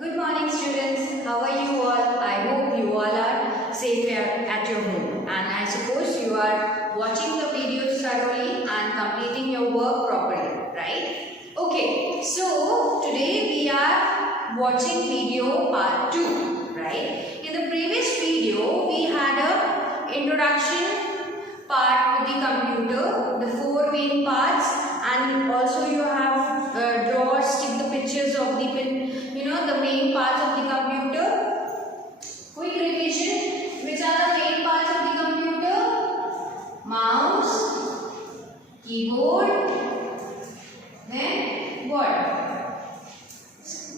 Good morning students, how are you all? I hope you all are safe at your home, and I suppose you are watching the videos thoroughly and completing your work properly, right? Okay, so today we are watching video part 2, right? In the previous video we had a introduction part to the computer, the 4 main parts, and also you have stick the pictures of the the main parts of the computer. Quick revision: which are the main parts of the computer? Mouse, keyboard, then what?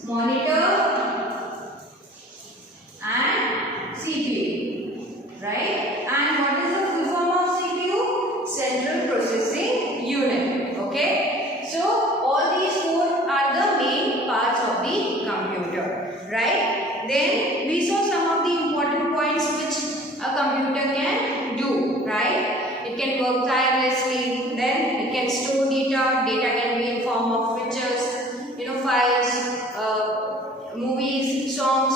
Monitor and CPU, right? And what is the full form of CPU? Central Processing Unit. Okay, so all these 4 are the main parts of the computer, right? Then we saw some of the important points which a computer can do, right? It can work tirelessly, then it can store data. Data can be in form of pictures, files, movies, songs,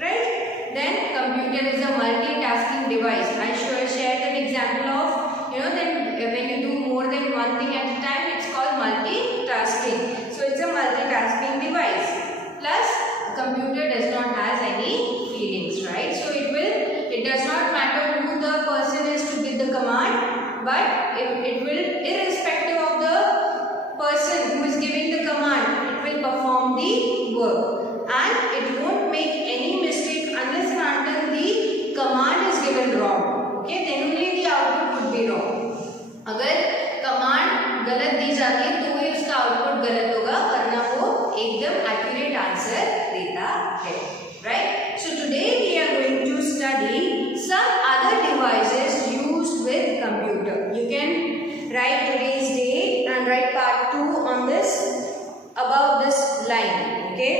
right? Then computer is a multitasking device. I shared an example of then when you do more than one thing at a time, it's called multitasking. So it's a multitasking device. Plus, a computer does not have any feelings, right? So it does not matter who the person is to give the command, but it will, irrespective of the person who is giving the command, it will perform the work, and it won't make any mistake unless and until the command is given wrong. Okay, then only the output would be wrong. अगर कमांड गलत दी जाती है तो ही उसका आउटपुट गलत होगा, वरना वो एकदम एक्यूरेट आंसर देता है, right? So today we are going to study some other devices used with computer. You can write today's date and write part 2 on this above this line. Okay,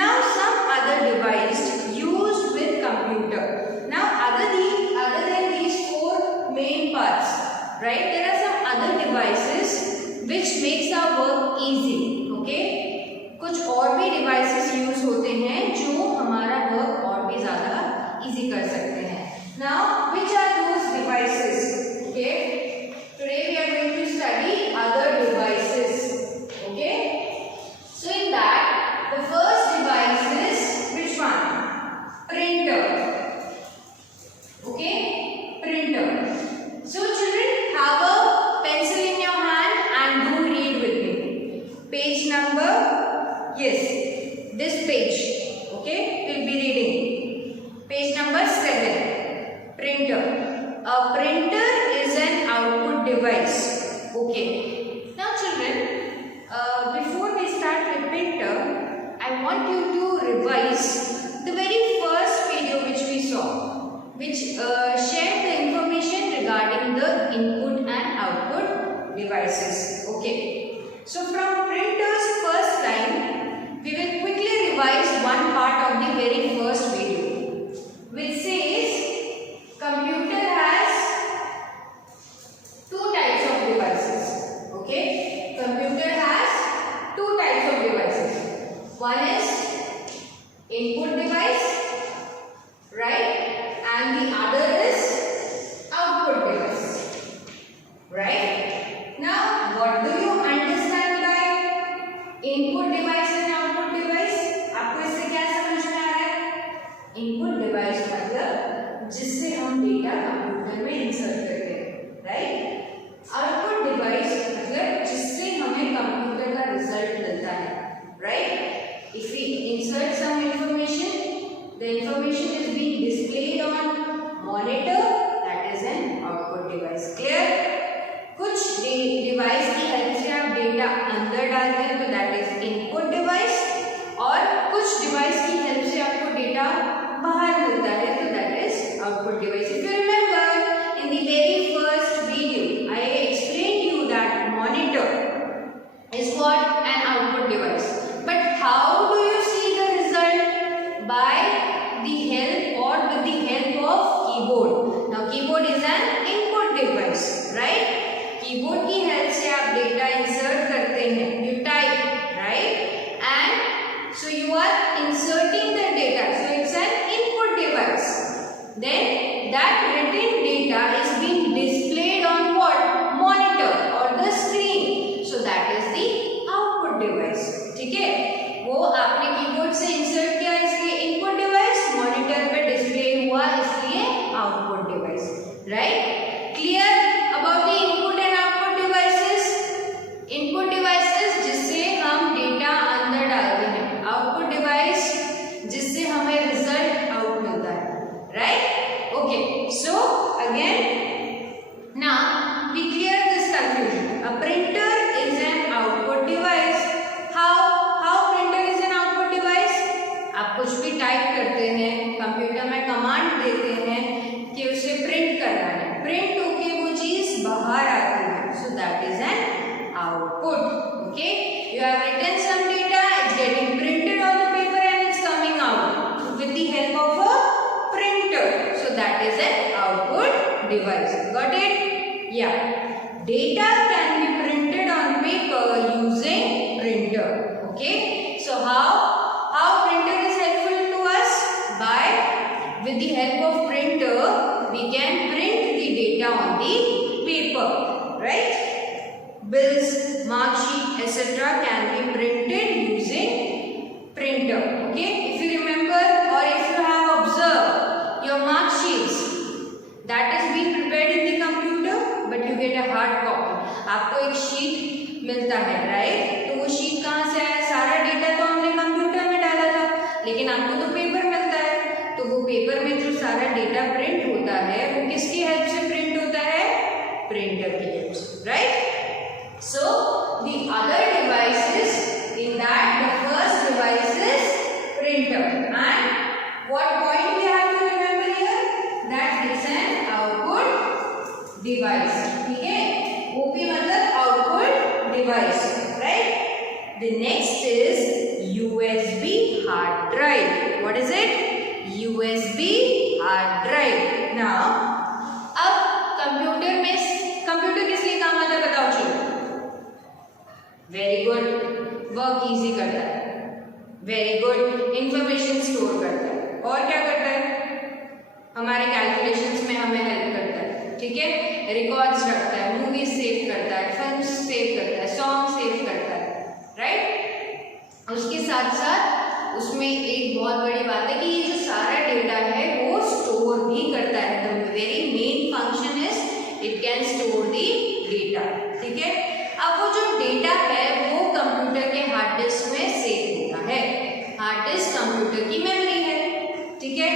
now some other device used with computer. Now other than these 4 main parts, right, there are some other devices which makes our work easy. Okay, कुछ और भी devices use होते हैं जो हमारा work और भी ज़्यादा easy कर सकते हैं. Now which are those devices? Okay, today we are going to study other devices. Okay, so in that the first device is which one? Printer. Okay, printer. So children, have a pencil in your hand and do read with me. Page number, yes, this page. Okay, we'll be reading. Page number 7. Printer. A printer is an output device. Okay. Now children, before we start with printer, I want you to revise the very first video which we saw, which shared the information regarding the input and output devices. Okay, so from printer's first line, we will quickly revise one part of the very first video, which says computer has 2 types of devices. Okay, computer has 2 types of devices. One is input device, right, and the other is output device, right? Now what do you understand by input device and output device? आपको इससे क्या समझ में आ रहा है? input device मतलब जिससे हम डेटा कंप्यूटर में इंसर्ट करते हैं, राइट? output device मतलब जिससे हमें कंप्यूटर का रिजल्ट मिलता है, right? If we insert some information, the information is being displayed on monitor, that is an output device. Clear? कुछ डिवाइस की हेल्प से आप डेटा अंदर डालते हैं तो that is input device, और कुछ डिवाइस की हेल्प से आपको डेटा बाहर मिलता है तो that is output device. If you remember, in the very first video, I explained you that monitor is what? An output device. But how do you see the result? By the help or with the help of keyboard. Now keyboard is an input device, right? Keyboard की help से आप data insert करते हैं, you type, right? And so you are आपने कीबोर्ड से इंसर्ट किया इसलिए input device, monitor पे डिस्प्ले हुआ इसलिए output device, right. Clear about the input and output devices. Input devices जिससे हम डेटा अंदर डालते हैं, आउटपुट डिवाइस जिससे हमें रिजल्ट आउट मिलता है, right. Okay, so again now we clear this confusion. A printer is an output device. How printer is an output device? आप कुछ भी टाइप करते हैं, कंप्यूटर में कमांड देते हैं कि उसे प्रिंट करना है, प्रिंट होके वो चीज बाहर आती है, so that is an output. Okay, you have written some data, it's getting printed on the paper and it's coming out with the help of a printer, so that is an output device. Got it? Yeah, data can be printed on paper using printer. Okay, so how printer is helpful to us? By with the help of printer we can print the data on the paper, right? Bills, mark sheet, etc. can be printed using printer. Okay, if you remember or if you have observed your mark sheets that is being prepared in the computer, but you get a hard copy. आपको एक शीट मिलता है, राइट। तो वो शीट कहाँ से आया? सारा डेटा तो हमने कंप्यूटर में डाला था, लेकिन आपको तो पेपर मिलता है। तो वो पेपर में जो सारा डेटा प्रिंट होता है वो किसकी हेल्प से प्रिंट होता है? प्रिंटर की हेल्प से, right. So the other devices in that, the first device is printer and what point we have to remember here, that is an output device. ठीक है, ओपी मतलब output device, right. The next is USB hard drive. What is it? USB hard drive. Now अब computer में, computer किस लिए काम आता है बताओ चलो? वेरी गुड, वर्क इजी करता है, वेरी गुड, इंफॉर्मेशन स्टोर करता है, और क्या करता है? हमारे कैलकुलेशंस में हमें हेल्प करता है, ठीक है, रिकॉर्ड्स रखता है, मूवीज सेव करता है, फिल्म्स सेव करता है, सॉन्ग सेव करता है, राइट। उसके साथ साथ उसमें एक बहुत बड़ी बात है कि ये जो सारा डेटा है वो स्टोर भी करता है। The very main function is it can store the data, ठीक है। अब वो जो डेटा है वो कंप्यूटर के हार्ड डिस्क में सेव होता है। हार्ड डिस्क कंप्यूटर की मेमोरी है, ठीक है,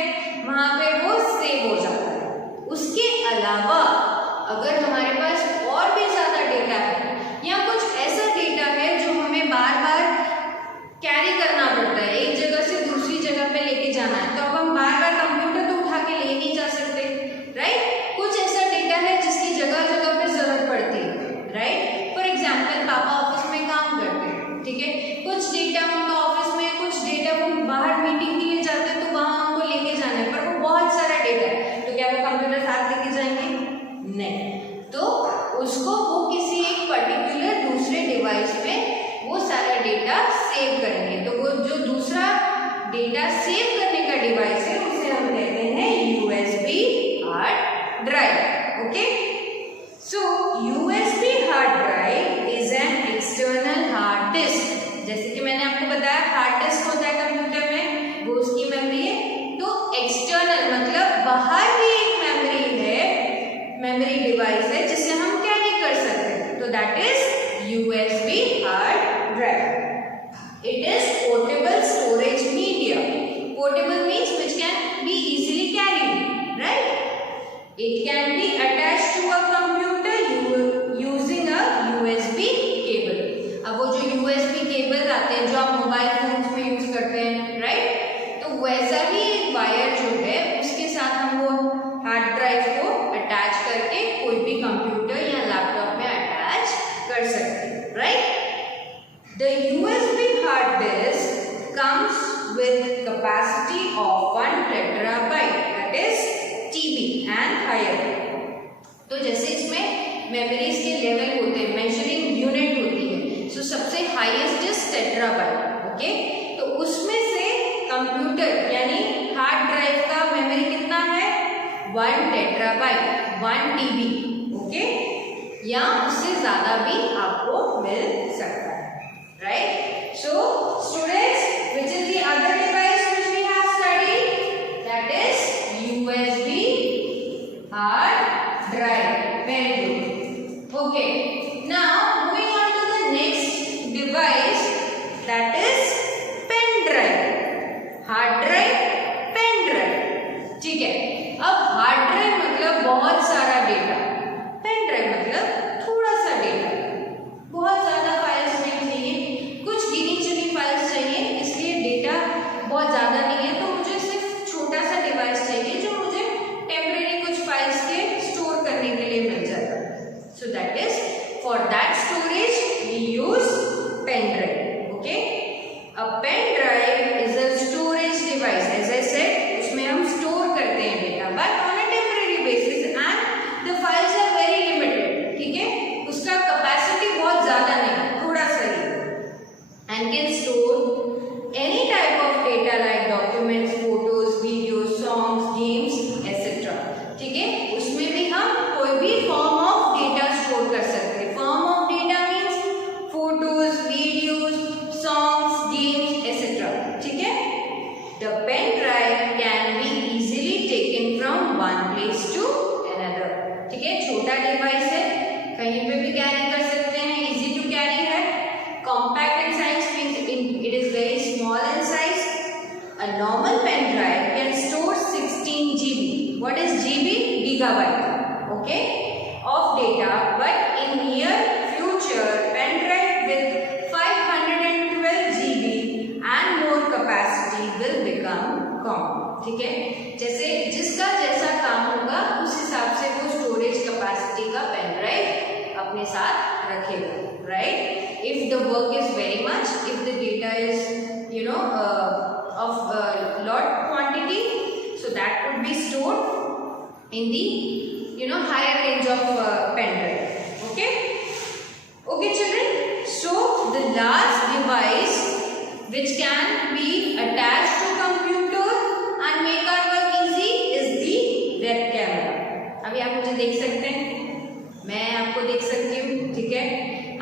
वहां पे वो सेव हो जाता है। उसके अलावा अगर हमारे पास और भी ज्यादा डेटा है या कुछ ऐसा डेटा है जो हमें बार बार कैरी करना पड़ता है, एक जगह से दूसरी जगह पे लेके जाना है, तो अब हम बार बार कंप्यूटर तो उठा के ले नहीं जा सकते, राइट। कुछ ऐसा डेटा है जिसकी जगह जगह पे जरूरत पड़ती है, राइट। फॉर एग्जाम्पल पापा ऑफिस में काम करते हैं, ठीक है, कुछ डेटा उनका ऑफिस में, कुछ डेटा वो बाहर मीटिंग के लिए जाते हैं तो वहां उनको लेके जाना है, पर वो बहुत सारा डेटा है, तो क्या वो कंप्यूटर साथ लेके जाएंगे? नहीं, तो उसको वो किसी एक पर्टिकुलर दूसरे डिवाइस में वो सारा डेटा सेव करेंगे। तो वो जो दूसरा डेटा सेव करने का डिवाइस है उसे हम कहते हैं USB hard drive. Okay, so USB hard drive is an external hard disk. जैसे कि मैंने आपको बताया हार्ड डिस्क होता है कंप्यूटर में, वो उसकी मेमोरी है। तो एक्सटर्नल मतलब बाहर की एक मेमोरी है, मेमोरी डिवाइस है जिसे हम कैरी कर सकते हैं, तो that is USB hard drive. It is portable storage media. Portable means which can be easily carried, right? It can be attached to a computer using a USB cable. अब वो जो USB केबल आते हैं जो आप mobile phones में यूज करते हैं, राइट, तो वैसा ही एक वायर जो है उसके साथ हम वो हार्ड ड्राइव को अटैच करके कोई भी कंप्यूटर या लैपटॉप में अटैच कर सकते हैं, right. The USB hard disk comes with capacity of 1 terabyte, that is TB and higher. तो जैसे इसमें मेमोरीज के लेवल होते हैं, मेजरिंग यूनिट होती है, सो सबसे हाईएस्ट इज टेराबाइट, ओके। तो उसमें से कंप्यूटर यानी हार्ड ड्राइव का मेमोरी कितना है? 1 टेराबाइट, 1 TB, ओके, या उससे ज्यादा भी आपको मिल सकता है, right? So students, gigabyte, okay, of data, but in near future pen drive with 512 GB and more capacity will become common. ठीक है, जैसे जिसका जैसा काम होगा उस हिसाब से वो स्टोरेज कैपेसिटी का पेन ड्राइव अपने साथ रखेगा, right? If the work is very much, if the data is of lot quantity, so that could be stored in the higher range of pen drive. Okay, children, so the last device which can be attached to computer and make our work easy is the web camera. अभी आप मुझे देख सकते हैं, मैं आपको देख सकती हूँ, ठीक है?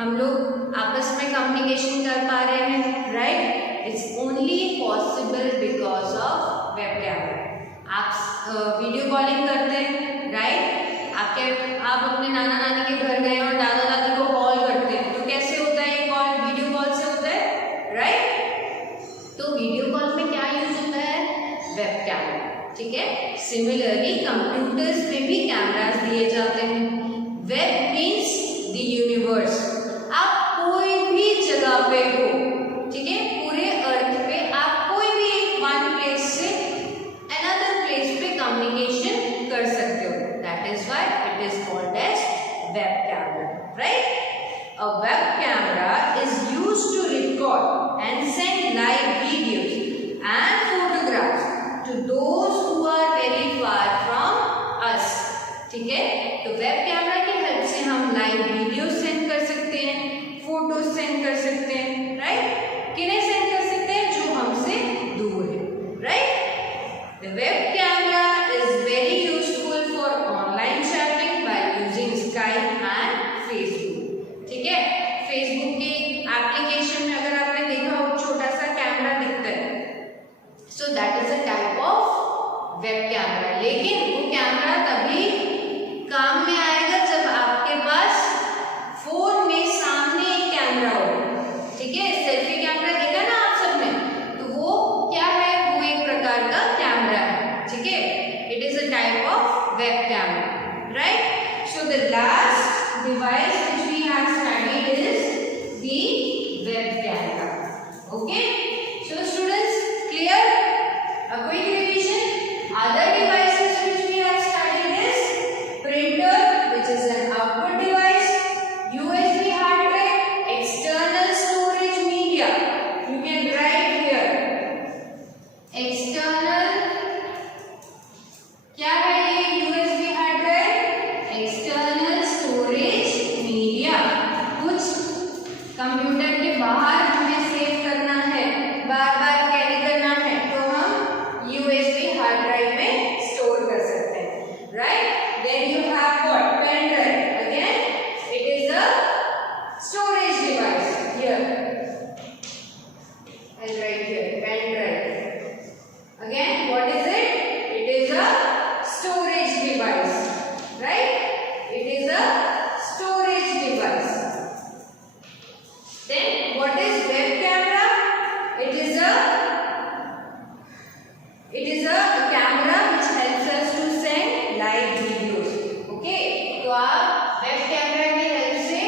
हम लोग आपस में कम्युनिकेशन कर पा रहे हैं, right? It's only possible because of web camera. आप वीडियो कॉलिंग करते हैं, राइट? आप अपने नाना नानी के घर गए और दादा दादी को कॉल करते हैं, तो कैसे होता है ये कॉल? वीडियो कॉल से होता है, राइट? तो वीडियो कॉल में क्या यूज होता है? वेब कैमरा, ठीक है? सिमिलरली कंप्यूटर्स में भी कैमरास दिए जाते हैं. Web means the universe. आप कोई भी जगह पे हो, ठीक है, पूरे अर्थ पे आप कोई भी एक वन प्लेस से अनदर प्लेस पे कम्युनिकेशन कर सकते हो. That is why it is called as web camera, right? A web camera is used to record and send live videos and photographs to those who are very far from us. ठीक है, तो web camera की help से हम live video send कर सकते हैं, photo send कर सकते हैं, राइट? किन्हें सेंड कर सकते हैं? जो हमसे दूर है, right? The web camera is very useful for online chatting while using Skype and Facebook. ठीक है, फेसबुक के एप्लीकेशन में अगर आपने देखा हो छोटा सा कैमरा दिखता है, so that is a type of web camera. लेकिन वो कैमरा तभी काम में आएगा जब आपके पास फोन में सामने एक कैमरा हो. ठीक है, सेल्फी कैमरा देखा ना आप सबने, तो वो क्या है? वो एक प्रकार का कैमरा है, ठीक है? It is a type of web camera, right? So the last device which we have studied is the web camera. Okay, so students, clear? A quick revision. Other devices which we have studied is printer, which is an output device, USB hard drive, external storage media. You can write here external. क्या है ये USB hard drive? external storage media. कुछ कंप्यूटर के बाहर हमें सेव करना है, बार बार कैरी करना है, तो हम USB हार्ड ड्राइव में स्टोर कर सकते हैं, right? Then you have what? Pen drive. Again it is a storage device. Here I write here pen drive. Again what is it? It is a storage device, right? It is a storage device. Then what is web camera? It is a camera which helps us to send live videos. Okay, तो आप web camera की help से